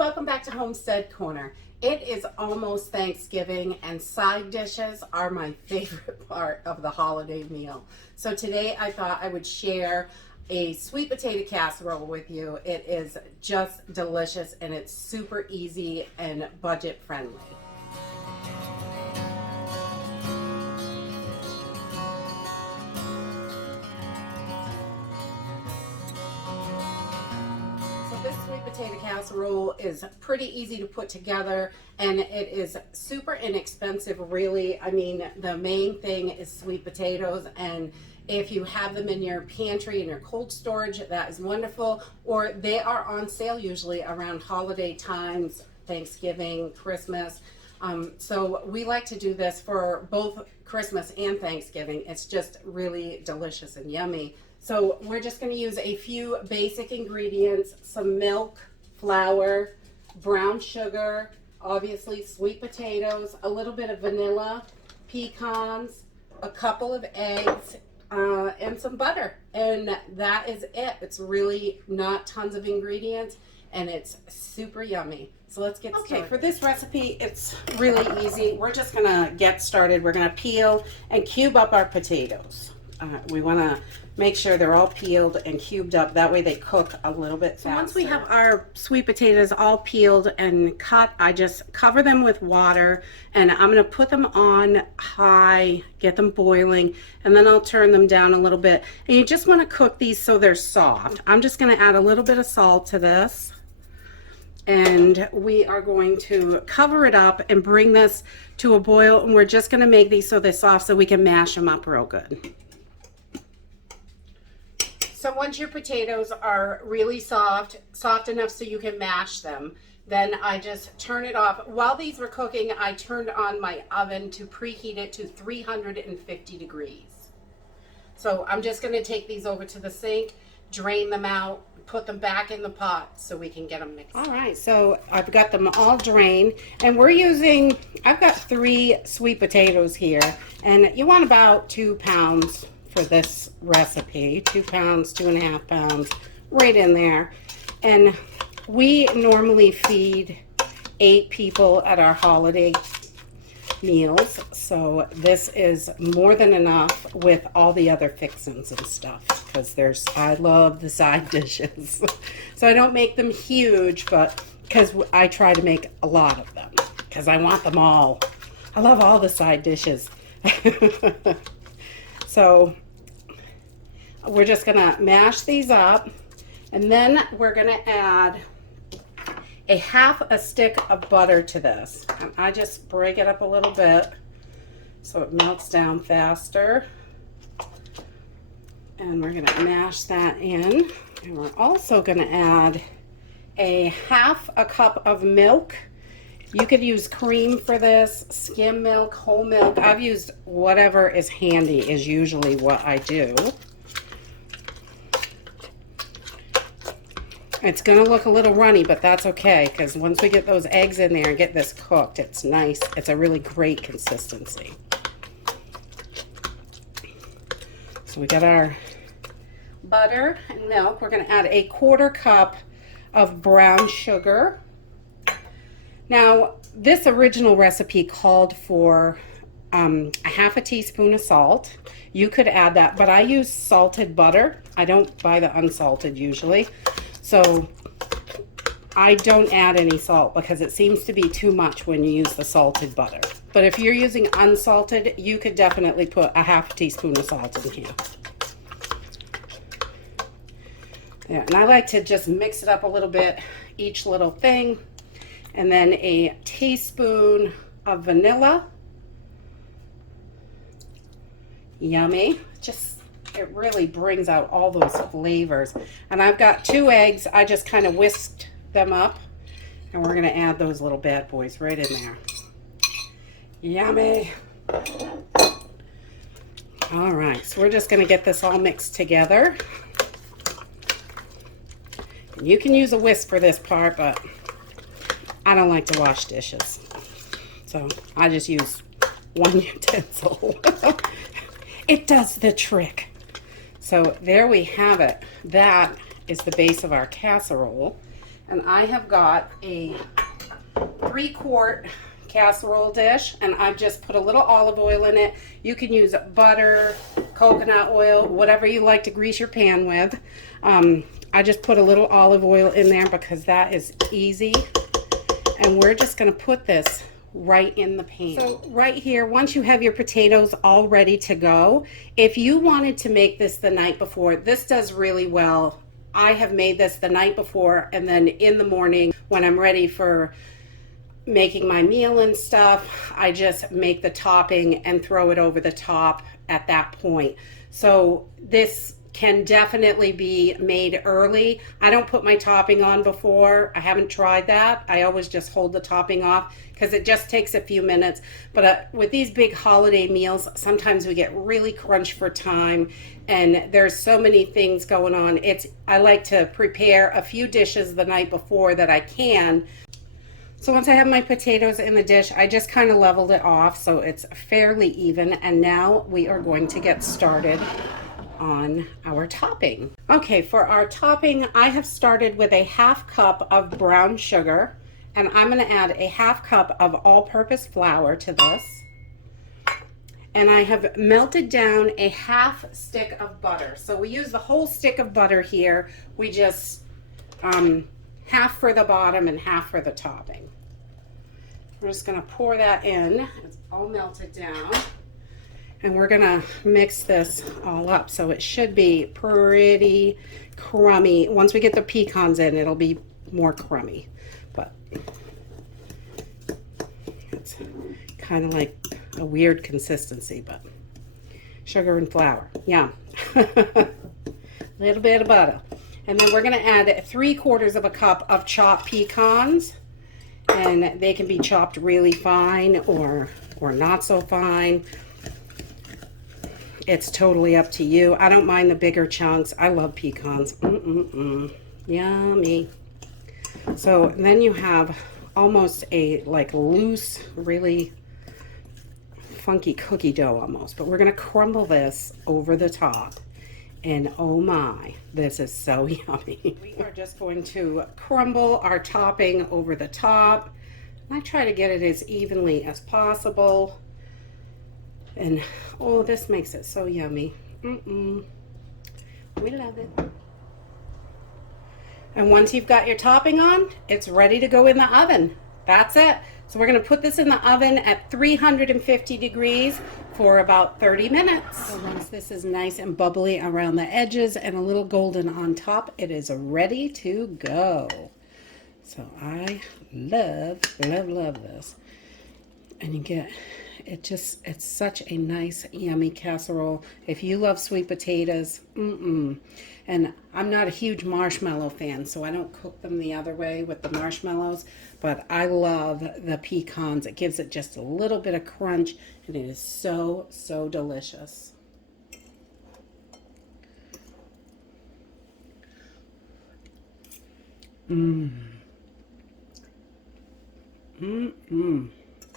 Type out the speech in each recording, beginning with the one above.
welcome back to Homestead Corner. It is almost Thanksgiving and side dishes are my favorite part of the holiday meal. So today I thought I would share a sweet potato casserole with you. It is just delicious and it's super easy and budget friendly. This sweet potato casserole is pretty easy to put together and it is super inexpensive, really. I mean, the main thing is sweet potatoes, and if you have them in your pantry, in your cold storage, that is wonderful. Or they are on sale usually around holiday times, Thanksgiving, Christmas. So we like to do this for both Christmas and Thanksgiving. It's just really delicious and yummy. So we're just going to use a few basic ingredients: some milk, flour, brown sugar, obviously sweet potatoes, a little bit of vanilla, pecans, a couple of eggs, and some butter. And that is it. It's really not tons of ingredients and it's super yummy. So let's get started. Okay, for this recipe, it's really easy. We're just going to get started. We're going to peel and cube up our potatoes. We want to make sure they're all peeled and cubed up. That way they cook a little bit faster. So once we have our sweet potatoes all peeled and cut, I just cover them with water and I'm going to put them on high, get them boiling, and then I'll turn them down a little bit. And you just want to cook these so they're soft. I'm just going to add a little bit of salt to this. And we are going to cover it up and bring this to a boil. And we're just going to make these so they're soft so we can mash them up real good. So once your potatoes are really soft enough so you can mash them, then I just turn it off. While these were cooking, I turned on my oven to preheat it to 350 degrees. So I'm just going to take these over to the sink, drain them out, put them back in the pot so we can get them mixed. All right, so I've got them all drained, and I've got 3 sweet potatoes here, and you want about 2 pounds for this recipe. 2 pounds, 2.5 pounds, right in there. And we normally feed 8 people at our holiday meals, so this is more than enough with all the other fixings and stuff, because I love the side dishes. So I don't make them huge, but because I try to make a lot of them because I want them all. I love all the side dishes. So we're just gonna mash these up, and then we're gonna add a half a stick of butter to this. And I just break it up a little bit so it melts down faster. And we're gonna mash that in. And we're also gonna add a half a cup of milk. You could use cream for this, skim milk, whole milk. I've used whatever is handy is usually what I do. It's going to look a little runny, but that's okay, because once we get those eggs in there and get this cooked, it's nice. It's a really great consistency. So we got our butter and milk. We're going to add a 1/4 cup of brown sugar. Now, this original recipe called for a half a teaspoon of salt. You could add that, but I use salted butter. I don't buy the unsalted usually. So I don't add any salt because it seems to be too much when you use the salted butter. But if you're using unsalted, you could definitely put a half teaspoon of salt in here. Yeah, and I like to just mix it up a little bit, each little thing. And then a teaspoon of vanilla. Yummy. It really brings out all those flavors. And I've got 2 eggs. I just kind of whisked them up. And we're going to add those little bad boys right in there. Yummy. All right, so we're just going to get this all mixed together. And you can use a whisk for this part, but I don't like to wash dishes. So I just use one utensil. It does the trick. So there we have it. That is the base of our casserole. And I have got a 3-quart casserole dish, and I've just put a little olive oil in it. You can use butter, coconut oil, whatever you like to grease your pan with. I just put a little olive oil in there because that is easy. And we're just going to put this right in the pan. So right here, once you have your potatoes all ready to go, if you wanted to make this the night before, this does really well. I have made this the night before, and then in the morning when I'm ready for making my meal and stuff, I just make the topping and throw it over the top at that point. So this can definitely be made early. I don't put my topping on before. I haven't tried that. I always just hold the topping off because it just takes a few minutes. But with these big holiday meals, sometimes we get really crunched for time, and there's so many things going on. I like to prepare a few dishes the night before that I can. So once I have my potatoes in the dish, I just kind of leveled it off so it's fairly even. And now we are going to get started on our topping. Okay, for our topping, I have started with a 1/2 cup of brown sugar, and I'm going to add a 1/2 cup of all-purpose flour to this. And I have melted down a 1/2 stick of butter. So we use the whole stick of butter here. We just 1/2 for the bottom and 1/2 for the topping. We're just going to pour that in. It's all melted down. And we're going to mix this all up. So it should be pretty crummy. Once we get the pecans in, it'll be more crummy. But it's kind of like a weird consistency, but sugar and flour. Yeah. A little bit of butter. And then we're going to add 3/4 cup of chopped pecans. And they can be chopped really fine or not so fine. It's totally up to you. I don't mind the bigger chunks. I love pecans. Yummy. So then you have almost a like loose, really funky cookie dough almost. But we're going to crumble this over the top. And oh my, this is so yummy. We are just going to crumble our topping over the top. I try to get it as evenly as possible. And oh, this makes it so yummy. We love it. And once you've got your topping on, it's ready to go in the oven. That's it. So we're going to put this in the oven at 350 degrees for about 30 minutes. So once this is nice and bubbly around the edges and a little golden on top, it is ready to go. So I love this. And you get, it's such a nice, yummy casserole. If you love sweet potatoes, And I'm not a huge marshmallow fan, so I don't cook them the other way with the marshmallows, but I love the pecans. It gives it just a little bit of crunch, and it is so, so delicious.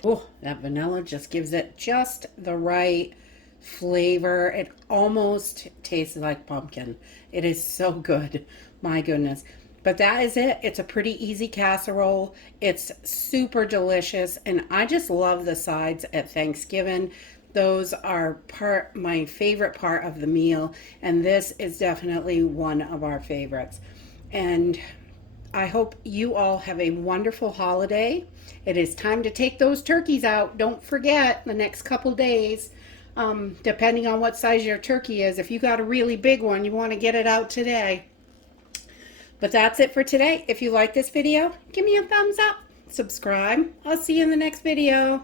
Oh, that vanilla just gives it just the right flavor. It almost tastes like pumpkin. It is so good. My goodness. But that is it. It's a pretty easy casserole. It's super delicious, and I just love the sides at Thanksgiving. Those are my favorite part of the meal, and this is definitely one of our favorites. And I hope you all have a wonderful holiday. It is time to take those turkeys out. Don't forget, the next couple days, depending on what size your turkey is. If you got a really big one, you want to get it out today. But that's it for today. If you like this video, give me a thumbs up. Subscribe. I'll see you in the next video.